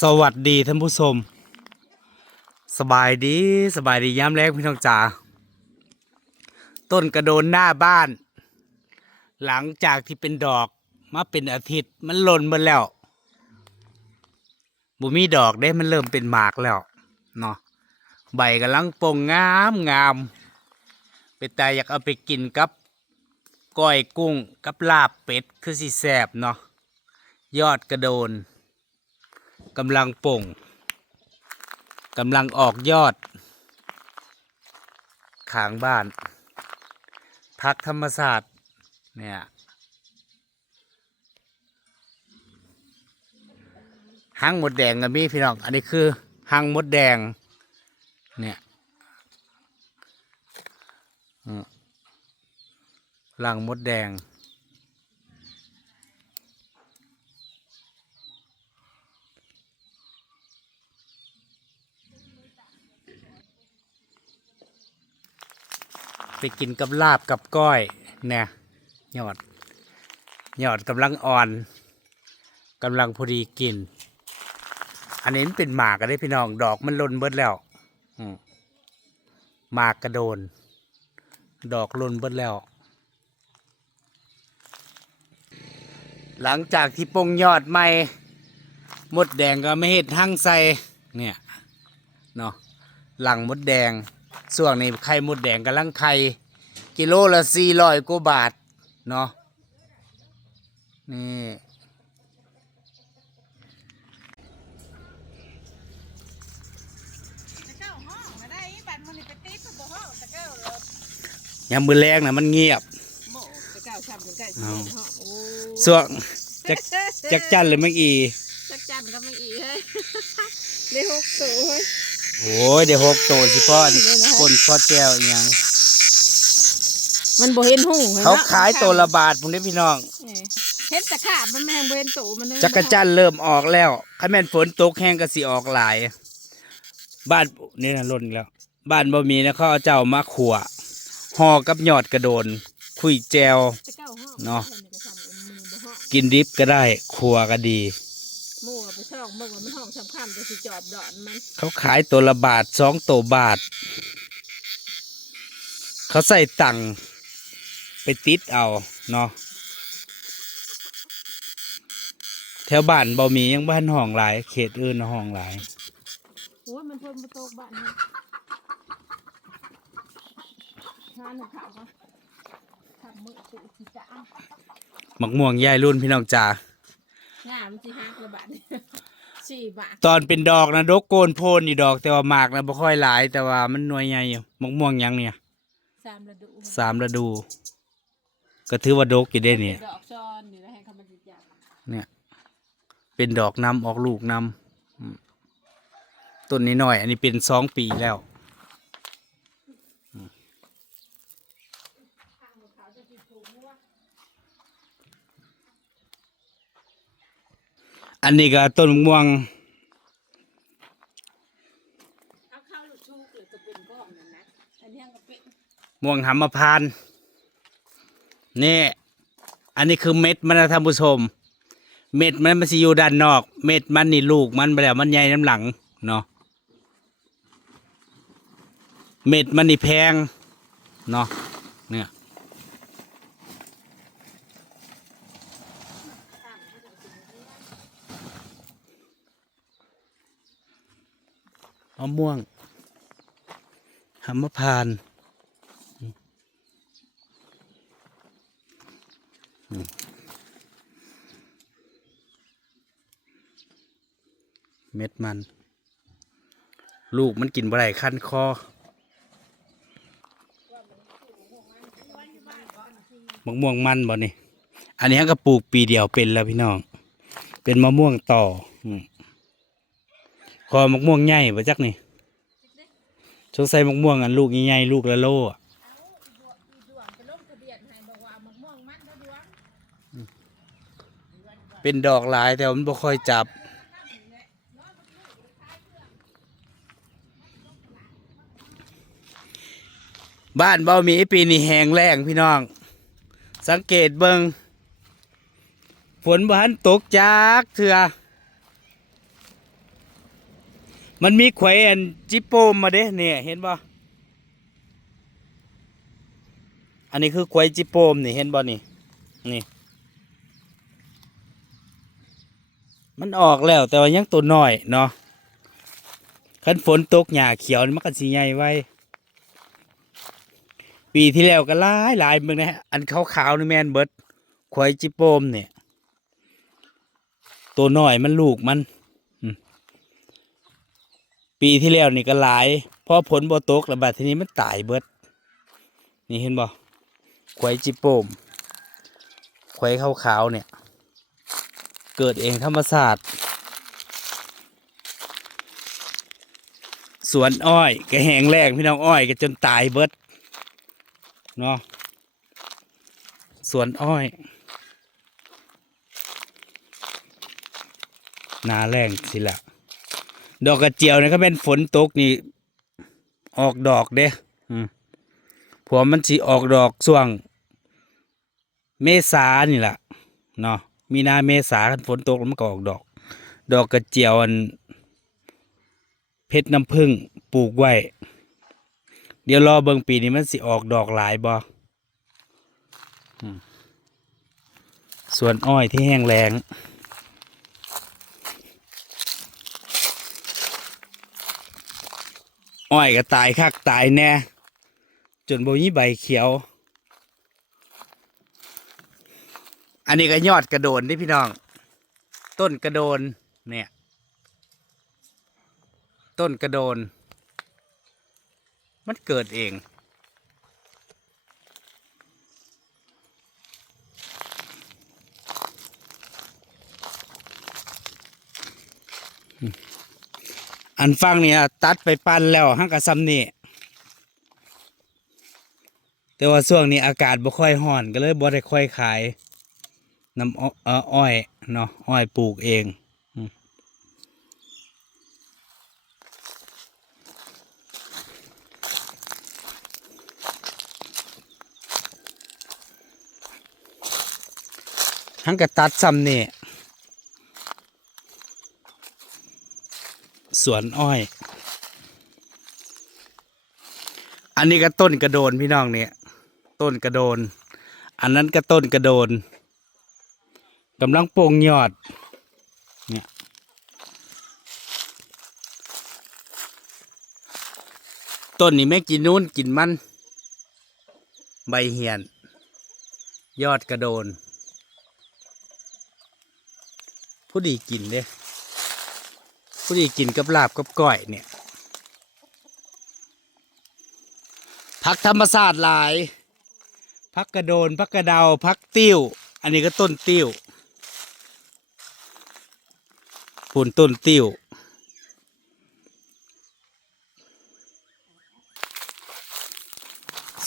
สวัสดีท่านผู้ชม สบายดีสบายดีย้ำแรกพี่น้องจ๋าต้นกระโดนหน้าบ้าน หลังจากที่เป็นดอกมาเป็นอาทิตย์มันหล่นหมดแล้วบุมีดอกได้มันเริ่มเป็นหมากแล้วเนาะใบกำลังโป่งงามงามเป็นตาอยากเอาไปกินกับก้อยกุ้งกับลาบเป็ดคือสิแสบเนาะยอดกระโดน กำลังป่งกำลังออกยอด ขางบ้าน พักธรรมศาสตร์เนี่ยหางมดแดงกับมีพี่น้อง อันนี้คือหางมดแดง เนี่ยหลังมดแดง กินกับลาบกับก้อยเนี่ยยอดยอดกำลังอ่อนกำลังพอดีกิน อันนี้มันเป็นหมากกันได้พี่น้องดอกมันล่นเบิดแล้วหมากกระโดน ดอกล่นเบิดแล้ว หลังจากที่ปงยอดใหม่มดแดงก็ไม่เห็ดหั่งใส่เนี่ยเนาะหลังมดแดง ส่วนนี้ไข่มดแดงกำลังไข่กิโลละสี่ร้อยกว่าบาทเนาะนี่ยังตะเก้าเลยามมือแรงนะมันเงียบส่วนจักจักจันเลยไม่อี จักจันก็ไม่อีเฮ้ยได้หกตัวเฮ้ย โอ้ยเดี๋ยวหกโตสิพ่อคนพ่อแก้วอหยังมันบ่เห็นหุ่งห็นเขานะขายตัวละบาทพวกนี้พี่น้อง เออเห็นตะขาบมันแม่งบ่เห็นตัวมันเลยจักรจันเริ่มออกแล้วถ้าแม่นฝนตกแห้งก็สิออกหลาย บ้านนี่นะล่นอีกแล้ว บ้านบ่มีนะเขาเอาเจ้ามาขัวห่อกับยอดกระโดน คุยแจวตะเก้าห้องเนาะมัก็ช้ำมือบ่ห้องกินดิบก็ได้ขัวก็ดีโม่ ไปช่องเบิ่งว่ามันห้องสำคัญจะสิจอบดอนมันเขาขายตัวละบาทสองตัวบาท เขาใส่ตังค์ไปติดเอาเนาะแถวบ้านบ่มียังบ้านห้องหลาย เขตอื่นห้องหลายโอ้ยมันเพิ่นบ่ตกบ้านนี่งานของเขาก็ทำมือตุสิจ้ามักม่วงยายรุ่นพี่น้องจ๋า งามสิฮักละบาทนี่สี่บาทตอนเป็นดอกนะดกโกนโพนอยู่ดอกแต่ว่าหมากนะบ่ค่อยหลาย แต่ว่ามันหน่วยใหญ่อยู่มักม่วงหยังเนี่ยสามฤดูสามฤดู ก็ถือว่าดกอยู่ได้เนี่ย ดอกซอนอยู่แล้วให้เขามาจิจับเนี่ย เป็นดอกนำออกลูกนำอืมต้นนี้หน่อย อันนี้เป็นสองปีแล้วอืม อันนี้ก็ต้นม่วงม่วงหำมะพานนี่อันนี้คือเม็ดมันนะท่านผู้ชม เม็ดมันมันสิอยู่ด้านนอก เม็ดมันนี่ลูกมันไปแล้วมันใหญ่น้ำหลังเนาะเม็ดมันนี่แพงเนาะเนี่ยะม่วงหำมะพานเม็ดมัน ลูกมันกินบ่ได้คันคอมะม่วงมันบ่นี่ อันนี้ก็ปลูกปีเดียวเป็นแล้วพี่น้อง เป็นมะม่วงต่ออืม คอมะม่วงใหญ่บ่จักนี่สงสัยมะม่วงอันลูกใหญ่ๆลูกละโลอะเป็นดอกหลายแต่มันบ่ค่อยจับบ้านเบามีปีนี้แห้งแล้งพี่น้อง สังเกตเบิงฝนบ้านตกจากเถื่อ มันมีไขวอันจิปโปมมาเด้เนี่ยเห็นบ่อันนี้คือไขวจิปโปมนี่เห็นบ่นี่นี่ มันออกแล้วแต่ว่ายังตัวน้อยเนาะคันฝนตกหญ้าเขียวมันก็สิใหญ่ไว้ ปีที่แล้วก็หลายหลายเบิ่งนะอันขาวๆนี่แมนเบิดควายจิโปมเนี่ย ตัวน้อยมันลูกมัน ปีที่แล้วนี่ก็หลายพอผลบ่ตกแล้วบัดทีนี้มันตายเบิด นี่เห็นบ่ควายจิโปมควายขาวๆเนี่ย เกิดเองธรรมศาสตร์สวนอ้อยก็แหงแรงพี่น้องอ้อยก็จนตายเบิดเนาะสวนอ้อยนาแรงสิละ ดอกกระเจียวเนี่ยก็เป็นฝนตกนี่ ออกดอกเด้อืมมันสิออกดอกช่วง เมษานี่แหละเนาะมีนาเมษาคันฝนตกแล้วมันก็ออกดอก ดอกกระเจียวอันเพชรน้ำผึ้งปลูกไว้ เดี๋ยวรอเบิ่งปีนี้มันสิออกดอกหลายบ่อืมส่วนอ้อยที่แห้งแล้ง อ้อยก็ตายคักตายแน่ จนบ่มีใบเขียว อันนี้ก็ยอดกระโดนที่พี่น้อง ต้นกระโดนเนี่ย ต้นกระโดน มันเกิดเองอั อันฟังเนี่ยตัดไปปั้นแล้วหังกระซำนี่แต่ว่าช่วงนี้อากาศบ่ค่อยร้อนก็เลยบ่ได้ค่อยขายน้ำอ้ออ้อยเนาะอ้อยปลูกเองอืมหังกระตัดซ้ำนี่ สวนอ้อย อันนี้ก็ต้นกระโดนพี่น้องเนี่ยต้นกระโดน อันนั้นก็ต้นกระโดนกำลังโป่งยอดเนี่ยต้นนี้ไม่กินนู้นกินมัน ใบเหียน ยอดกระโดน ผู้ดีกินเด้ ผู้ดีกินกับลาบกับก้อยเนี่ยพักธรรมศาสตร์หลาย พักกระโดน พักกระเดา พักติ้ว อันนี้ก็ต้นติ้วปูนต้นติ้ว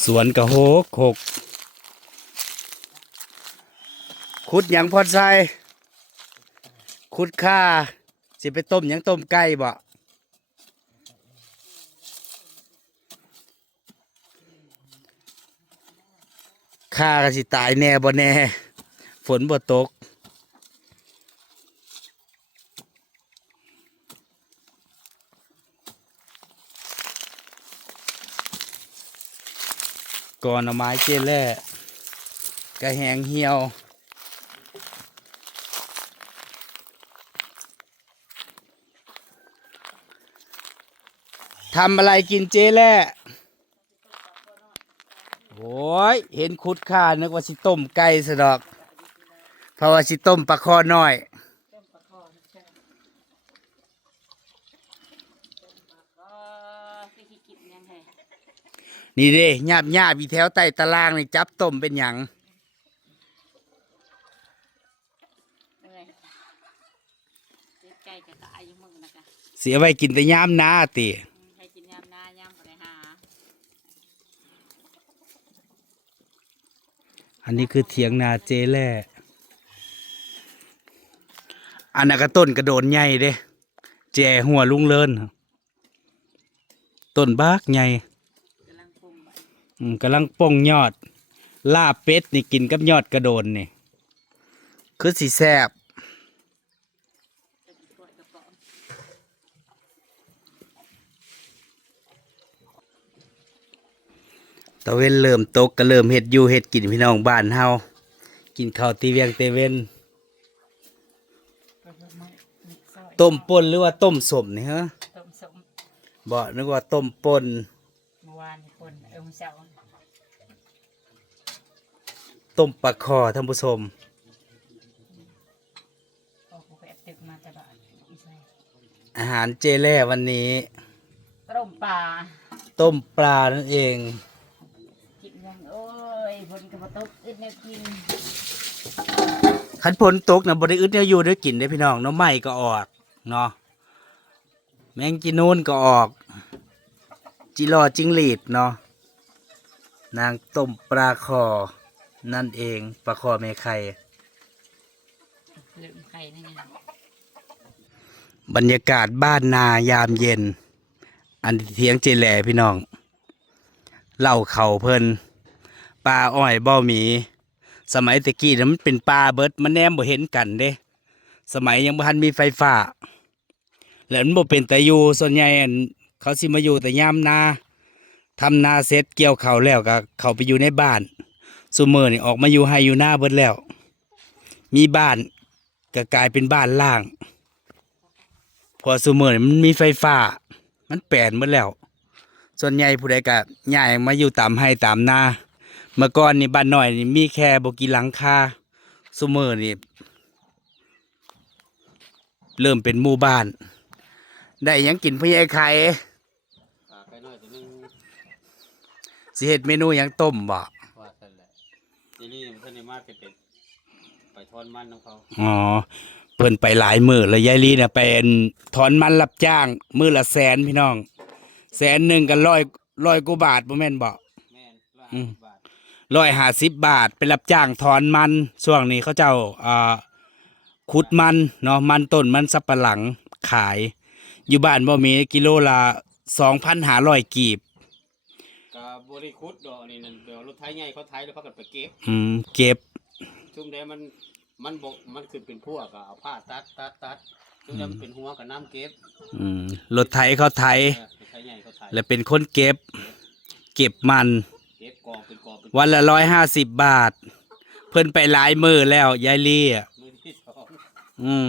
สวนกระโหกหกขุดหยังพอดใส่ขุดข้า สิไปต้มยังต้มไก่บ่ข้าก็สิตายแน่บ่แน่ ฝนบ่ตกก่อนเอาไม้เจแล่กระแหงเหี่ยว ทำอะไรกินเจแล่โอ้ย เห็นคุดข่านึกว่าสิต้มไก่สะดอก เพราะว่าสิต้มปลาคอน้อยก็สิขี้กินยังไงนี่เด้หยาบหยาบอีแถวใต้ตารางนี่จับต้มเป็นหยังเอ้ยเจ็บใจจะตายอยู่มึงนะคะเสียไว้กินแต่ยามหนาติ อืมให้กินยามหน้ายามไปหา อันนี้คือเถียงนาเจแล่อันนั้นก็ต้นกระโดนใหญ่เด้แจหัวลุงเลินต้นบากใหญ่กำลังปรุงไปอืมกำลังป่งยอด ลาเป็ดนี่กินกับยอดกระโดนนี่ คือสีแซบ จะไปช่วยกระป๋อง ตะเวนเริ่มตกก็เริ่มเฮ็ดอยู่เฮ็ดกินพี่น้องบ้านเฮากินข้าวตีเวียงเตเวนต้มป่นหรือว่าต้มสมนี่ฮะต้มสมบ่นึกว่าต้มป่นเมื่อวานนี่คนเออมื้อเช้าต้มปลาคอท่านผู้ชมโอ้โหไปตึกมาแต่บ้านอีไสอาหารเจแล่วันนี้ ต้มปลา ต้มปลานั่นเองกินยังโผลกระปตกอึดแนวกินขันฝนตกนะบ่ได้อึดแนวอยู่ได้กินได้พี่น้องน้ำไม้ก็ออกเนาะแมงจีนูนก็ออก จิรอจิงหลีดเนาะนางต้มปลาคอ นั่นเองปลาคอแม่ไข่ลืมไข่นี่ไงบรรยากาศบ้านนายามเย็น อันเทียงเจแหล่พี่น้องเล่าเข่าเพิ่น ปลาอ้อยบ่หมี สมัยตะกี้นะมันเป็นปลาเบิดมันแนมบ่เห็นกันเด้ สมัยยังบ่ทันมีไฟฟ้า แล้วมันบ่เป็นตะยูส่วนใหญ่อันเขาสิมาอยู่แต่ยามนาทำนาเสร็จเกี่ยวเขาแล้วก็เขาไปอยู่ในบ้านซุมื้อนี่ออกมาอยู่ให้อยู่หน้าเบิดแล้ว มีบ้านก็กลายเป็นบ้านล่าง พอซูเมอร์นี่มันมีไฟฟ้า มันแปลนหมดแล้ว ส่วนใหญ่ผู้ใดก็ย้ายมาอยู่ตามให้ตามนา เมื่อก่อนนี่บ้านน้อยนี่มีแค่บกี่หลังคาซูเมอร์นี่เริ่มเป็นหมู่บ้าน ได้หยังกินพี่ไอ้ไข่ปลาไปหน่อยตัวนึงสิเฮ็ดเมนูหยังต้มบ่ว่าสั่นแหละทีนี้มันท่านได้มาเป็นเป็ดไปทอนมันของเขาอ๋อเพิ่นไปหลายมือแล้วยายลีเนี่ยเป็นถอนมันรับจ้าง มือละแสนพี่น้อง แสนหนึ่งก็ร้อยร้อยกว่าบาทบ่แม่นบ่แม่นร้อยอืห้ามสิบบาท ร้อยห้าสิบบาทไปรับจ้างถอนมันช่วงนี้เขาเจ้าอ่าขุดมันเนาะมันต้นมันสับปะหลังขาย อยู่บ้านบ่มีกิโลละสองพันหาร้อยกีบกับบริคุดดอกนี่นั่นเดี๋ยวรถไถใหญ่เขาไถแล้วเขาก็ไปเก็บอืมเก็บชุ่มใดมันมันบกมันขึ้นเป็นพวกก็เอาผ้าตัดตัดตัดชุ่มใดมันเป็นหัวกับน้ำเก็บอืมรถไถเขาไถเออรถไถใหญ่เขาไถแล้วเป็นคนเก็บ เก็บมัน วันละร้อยห้าสิบบาท เพิ่นไปหลายมือแล้วยายลี่อะมือที่สองอืม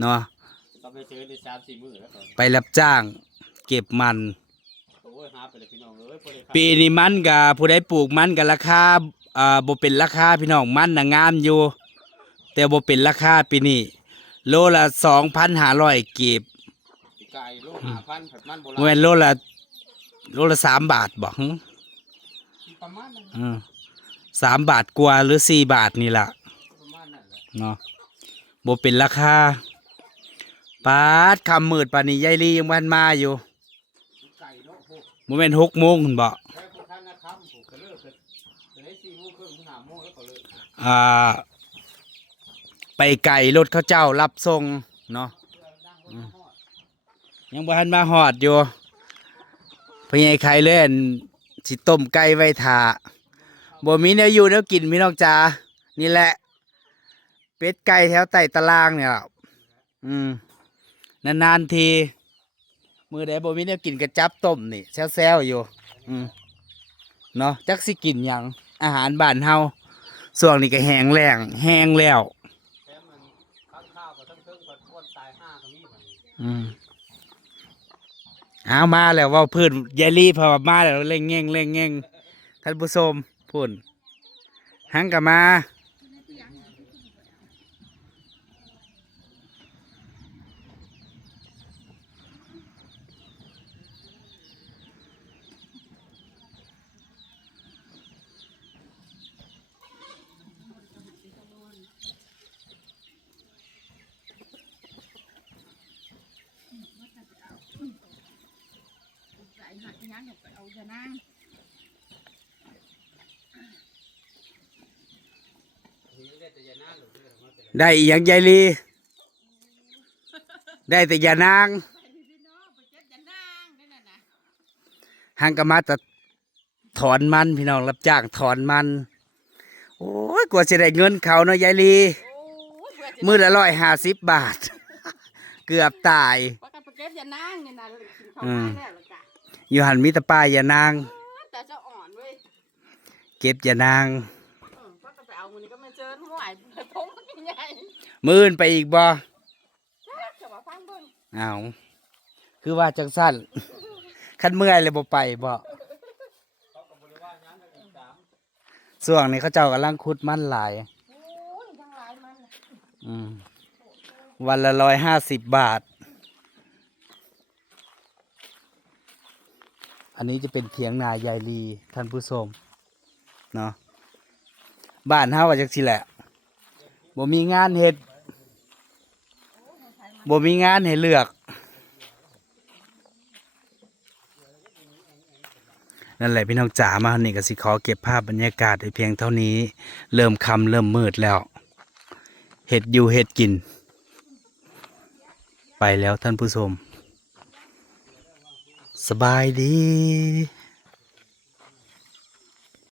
เนาะก็ไปเจอในสามสี่มือแล้วก็ไปรับจ้าง เก็บมัน โอ้ยหาไปเลยพี่น้องเอ้ยพอได้ขายปีนี้มันกับผู้ใดปลูกมันกับราคาอ่าบ่เป็นราคาพี่น้องมันน่ะงามอยู่ แต่บ่เป็นราคาปีนี้โลละ2,500กีบปีกายโลหาพันผัดมันโบราแม่นณโลละโลละ3บาทบ่หึ ประมาณนั้นอืมสามบาทกว่าหรือสี่บาทนี่ล่ะประมาณนั้นแหละเนาะบ่เป็นราคาปาดคำมืดปานนี้ยายลียังบ่ทันมาอยู่ไก่เนาะพวกบ่แม่น6โมงพุ่นบ่แค่พวกท่านนะครับผมก็เลิกกันจะได้สี่โมงครึ่งถึงห้าโมงแล้วก็เลิกอ่า ไปไก่รถเขาเจ้ารับส่งเนาะนั่งรถมาฮอดยังบ่ทันมาหอดอยู่พญายไข่เล่น สิต้มไก่ไว้ทาบ่มีแนวอยู่แนวกินพี่น้องจ๋านี่แหละ เป็ดไก่แถวใต้ตารางเนี่ยล่ะอืมนานๆที มือใดบ่มีแนวกินกระจับต้มนี่แซวๆอยู่ อืมเนาะจักสิกินหยังอาหารบ้านเฮาส่วงนี้ก็แห้งแล้งแห้งแล้วแถมมันข้างข้าวก็ทั้งเครื่องก็คนตายห้าก็มีบัดนี้อืม เอามาแล้วว่าพื้นยายลี่พอมาแล้วเล่งเง่งเล่งเง่งท่านผู้ชมพุ่นหังกลับมา ทีนี้ได้แต่ยาหน้าหรือเรื่องมาแต่ละ ได้อหย่างยายลี ได้แต่อยานางหังกลับมาแต่ถอนมันพี่น้องรับจ้างถอนมัน โอ้ยกว่าจะได้เงินเขาเนาะยายลีโอ้ยเบื่อจะมือละร้อยห้าสิบบาท เกือบตายว่ากันไปเก็บยานางเนี่ยนะกินข้าวอืมไม้แล้วล่ะจ้ะอยู่หันมิตรป้ายอยานางแต่จะอ่อนเว้ยเก็บอย่านางอื มก็ไปเอามันนี้ก็ไม่เจอหวยทงมันใหญ่มืออื่นไปอีกบ่จะว่าฟังเบิ่งเอาคือว่าจังสั้นคันเมื่อยเลยบ่ไปบ่ส่วงนี้เขาเจ้ากำลังคุดมันหลายโอ้ยทั้งหลายมันอืมวันละร้อยห้าสิบบาท อันนี้จะเป็นเถียงนายายลีท่านผู้ชมเนาะ บ้านเฮาว่าจังสิแหละบ่มีงานเฮ็ดบ่มีงานให้เลือก นั่นแหละพี่น้องจ๋ามานี่ก็สิขอเก็บภาพบรรยากาศไว้เพียงเท่านี้ เริ่มค่ำเริ่มมืดแล้ว เห็ดอยู่เห็ดกิน ไปแล้วท่านผู้ชม สบายดี